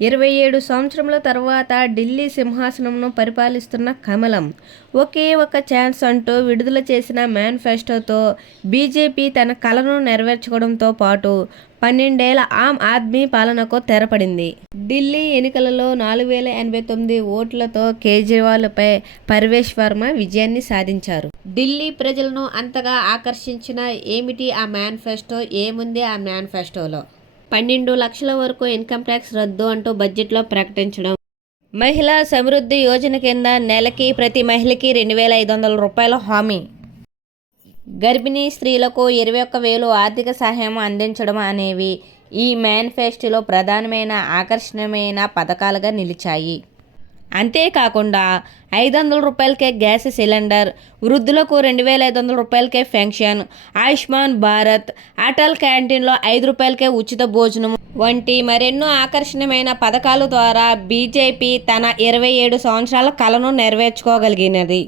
27 సంవత్సరముల తర్వాత ఢిల్లీ సింహాసనంను పరిపాలిస్తున్న కమలం ఒకే ఒక ఛాన్స్ అంటూ విడుదల చేసిన మేనిఫెస్టోతో బీజేపీ తన కలను నెరవేర్చుకోవడంతో పాటు 12 ఏళ్ల ఆమ్ ఆద్మీ పాలనకు తెరపడింది. ఢిల్లీ ఎన్నికలలో 4089 ఓట్లతో కేజ్రీవాల్పై పర్వేష్ వర్మ విజయాన్ని సాధించారు. ఢిల్లీ ప్రజలను అంతగా ఆకర్షించిన ఏమిటి ఆ మేనిఫెస్టో? ఏముంది ఆ మేనిఫెస్టోలో? 12 లక్షల వరకు ఇన్కమ్ ట్యాక్స్ రద్దు అంటూ బడ్జెట్లో ప్రకటించడం, మహిళా సమృద్ధి యోజన కింద నెలకి ప్రతి మహిళకి 2500 రూపాయల హామీ, గర్భిణీ స్త్రీలకు 21,000 ఆర్థిక సహాయం అందించడం అనేవి ఈ మేనిఫెస్టోలో ప్రధానమైన ఆకర్షణీయమైన పథకాలుగా నిలిచాయి. అంతేకాకుండా 500 రూపాయలకే గ్యాస్ సిలిండర్, వృద్ధులకు 2500 రూపాయలకే పెన్షన్, ఆయుష్మాన్ భారత్, అటల్ క్యాంటీన్లో 5 రూపాయలకే ఉచిత భోజనం వంటి మరెన్నో ఆకర్షణీయమైన పథకాల ద్వారా బీజేపీ తన 27 సంవత్సరాల కలను నెరవేర్చుకోగలిగినది.